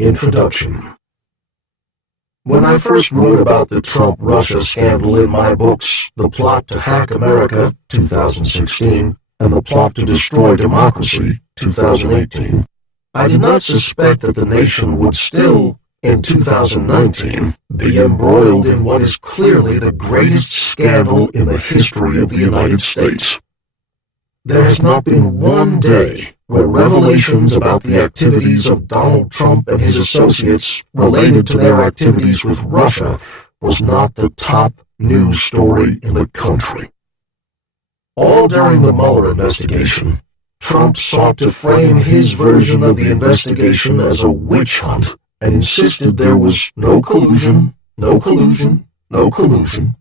Introduction. When I first wrote about the Trump-Russia scandal in my books, The Plot to Hack America, 2016, and The Plot to Destroy Democracy, 2018, I did not suspect that the nation would still, in 2019, be embroiled in what is clearly the greatest scandal in the history of the United States. There has not been one day where revelations about the activities of Donald Trump and his associates related to their activities with Russia was not the top news story in the country. All during the Mueller investigation, Trump sought to frame his version of the investigation as a witch hunt and insisted there was no collusion, no collusion, no collusion.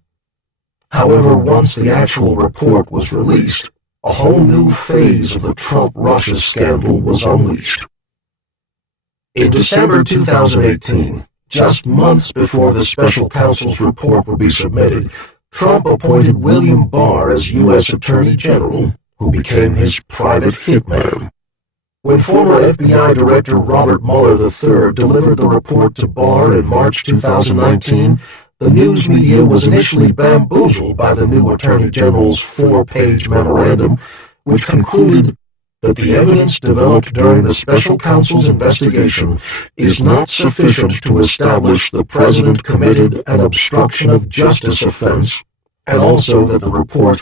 However, once the actual report was released, a whole new phase of the Trump-Russia scandal was unleashed. In December 2018, just months before the special counsel's report would be submitted, Trump appointed William Barr as U.S. Attorney General, who became his private hitman. When former FBI Director Robert Mueller III delivered the report to Barr in March 2019, the news media was initially bamboozled by the new Attorney General's 4-page memorandum, which concluded that the evidence developed during the special counsel's investigation is not sufficient to establish the president committed an obstruction of justice offense, and also that the report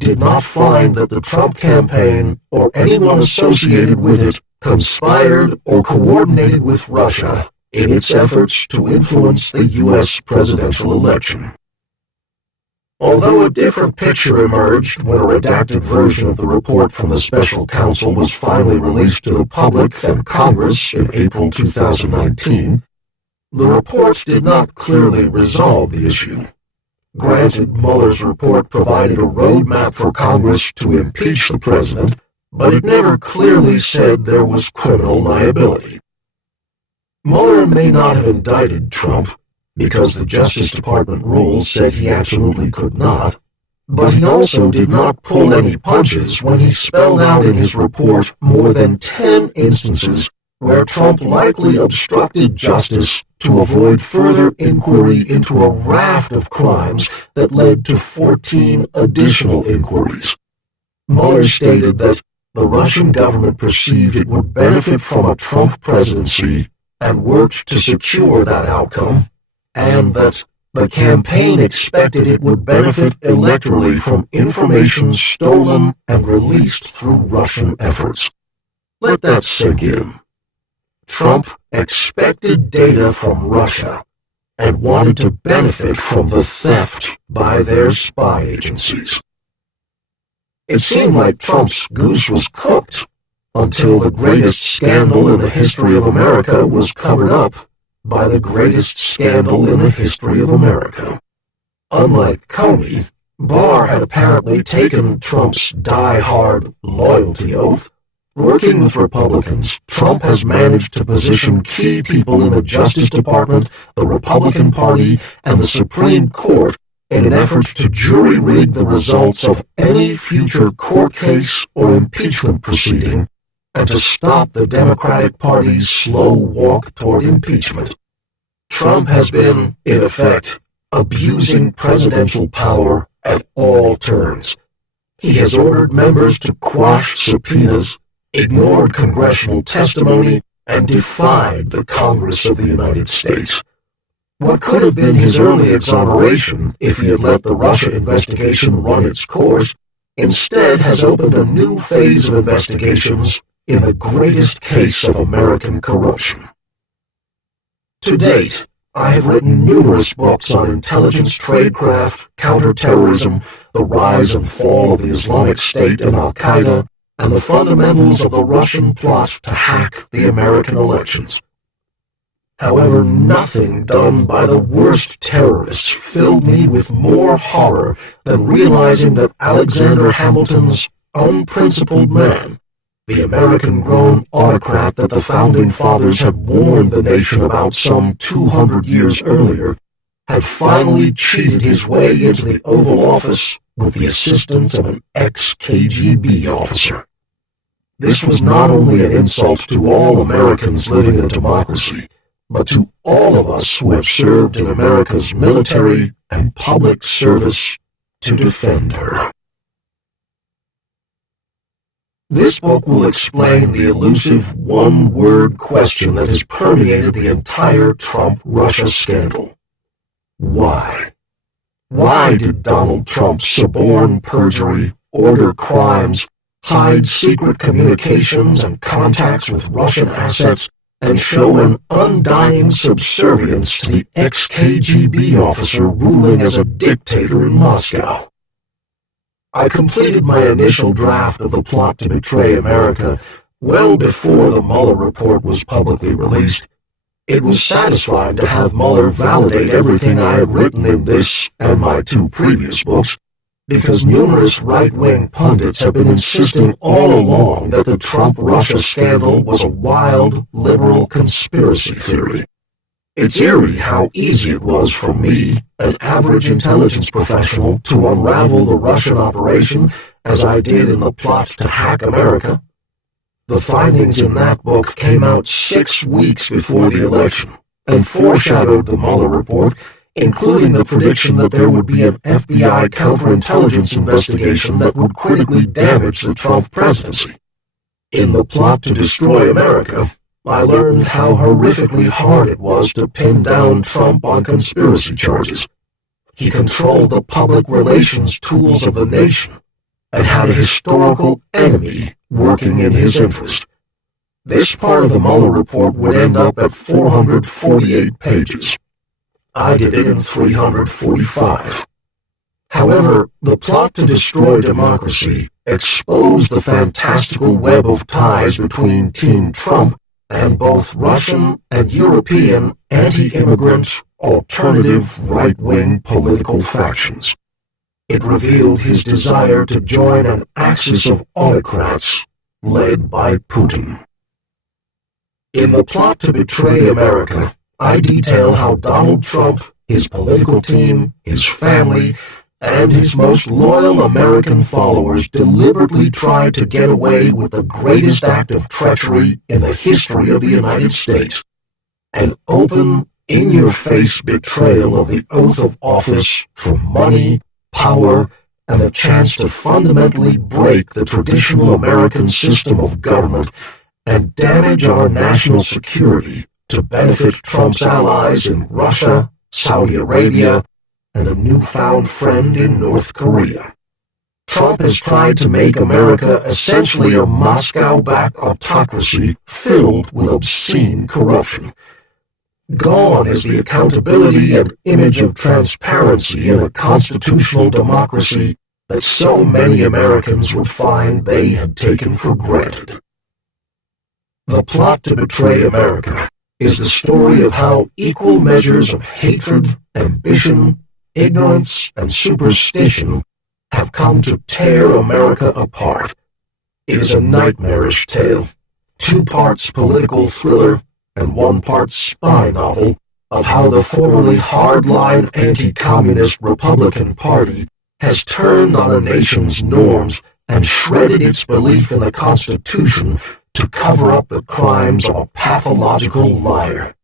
did not find that the Trump campaign or anyone associated with it conspired or coordinated with Russia in its efforts to influence the U.S. presidential election. Although a different picture emerged when a redacted version of the report from the special counsel was finally released to the public and Congress in April 2019, the report did not clearly resolve the issue. Granted, Mueller's report provided a roadmap for Congress to impeach the president, but it never clearly said there was criminal liability. Mueller may not have indicted Trump, because the Justice Department rules said he absolutely could not, but he also did not pull any punches when he spelled out in his report more than 10 instances where Trump likely obstructed justice to avoid further inquiry into a raft of crimes that led to 14 additional inquiries. Mueller stated that the Russian government perceived it would benefit from a Trump presidency and worked to secure that outcome, and that the campaign expected it would benefit electorally from information stolen and released through Russian efforts. Let that sink in. Trump expected data from Russia and wanted to benefit from the theft by their spy agencies. It seemed like Trump's goose was cooked until the greatest scandal in the history of America was covered up by the greatest scandal in the history of America. Unlike Comey, Barr had apparently taken Trump's die-hard loyalty oath. Working with Republicans, Trump has managed to position key people in the Justice Department, the Republican Party, and the Supreme Court in an effort to jury-rig the results of any future court case or impeachment proceeding, and to stop the Democratic Party's slow walk toward impeachment. Trump has been, in effect, abusing presidential power at all turns. He has ordered members to quash subpoenas, ignored congressional testimony, and defied the Congress of the United States. What could have been his early exoneration if he had let the Russia investigation run its course, instead has opened a new phase of investigations in the greatest case of American corruption. To date, I have written numerous books on intelligence tradecraft, counterterrorism, the rise and fall of the Islamic State and Al-Qaeda, and the fundamentals of the Russian plot to hack the American elections. However, nothing done by the worst terrorists filled me with more horror than realizing that Alexander Hamilton's unprincipled man, the American-grown autocrat that the Founding Fathers had warned the nation about some 200 years earlier, had finally cheated his way into the Oval Office with the assistance of an ex-KGB officer. This was not only an insult to all Americans living in a democracy, but to all of us who have served in America's military and public service to defend her. This book will explain the elusive one-word question that has permeated the entire Trump-Russia scandal. Why? Why did Donald Trump suborn perjury, order crimes, hide secret communications and contacts with Russian assets, and show an undying subservience to the ex-KGB officer ruling as a dictator in Moscow? I completed my initial draft of the plot to betray America well before the Mueller report was publicly released. It was satisfying to have Mueller validate everything I had written in this and my two previous books, because numerous right-wing pundits have been insisting all along that the Trump-Russia scandal was a wild, liberal conspiracy theory. It's eerie how easy it was for me, an average intelligence professional, to unravel the Russian operation as I did in the plot to hack America. The findings in that book came out 6 weeks before the election and foreshadowed the Mueller report, including the prediction that there would be an FBI counterintelligence investigation that would critically damage the Trump presidency. In the plot to destroy America, I learned how horrifically hard it was to pin down Trump on conspiracy charges. He controlled the public relations tools of the nation and had a historical enemy working in his interest. This part of the Mueller report would end up at 448 pages. I did it in 345. However, the plot to destroy democracy exposed the fantastical web of ties between Team Trump and both Russian and European anti-immigrant, alternative right-wing political factions. It revealed his desire to join an axis of autocrats led by Putin. In the plot to betray America, I detail how Donald Trump, his political team, his family, and his most loyal American followers deliberately tried to get away with the greatest act of treachery in the history of the United States: an open, in-your-face betrayal of the oath of office for money, power, and a chance to fundamentally break the traditional American system of government and damage our national security to benefit Trump's allies in Russia, Saudi Arabia, and a newfound friend in North Korea. Trump has tried to make America essentially a Moscow-backed autocracy filled with obscene corruption. Gone is the accountability and image of transparency in a constitutional democracy that so many Americans would find they had taken for granted. The plot to betray America is the story of how equal measures of hatred, ambition, ignorance, and superstition have come to tear America apart. It is a nightmarish tale, 2 parts political thriller and 1 part spy novel, of how the formerly hardline anti-communist Republican Party has turned on a nation's norms and shredded its belief in the Constitution to cover up the crimes of a pathological liar.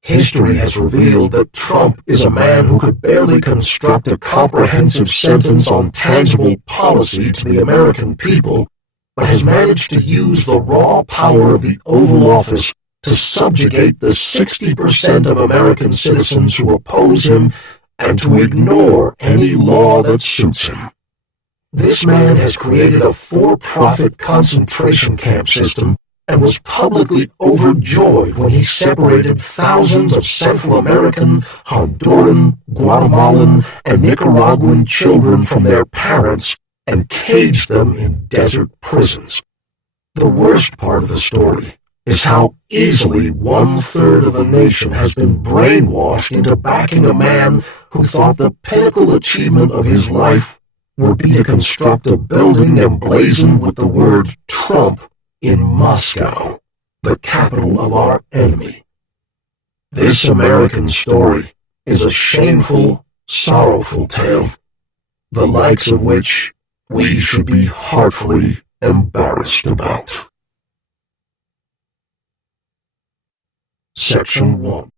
History has revealed that Trump is a man who could barely construct a comprehensive sentence on tangible policy to the American people, but has managed to use the raw power of the Oval Office to subjugate the 60% of American citizens who oppose him and to ignore any law that suits him. This man has created a for-profit concentration camp system and was publicly overjoyed when he separated thousands of Central American, Honduran, Guatemalan, and Nicaraguan children from their parents and caged them in desert prisons. The worst part of the story is how easily 1/3 of the nation has been brainwashed into backing a man who thought the pinnacle achievement of his life would be to construct a building emblazoned with the word Trump in Moscow, the capital of our enemy. This American story is a shameful, sorrowful tale, the likes of which we should be heartfully embarrassed about. Section 1.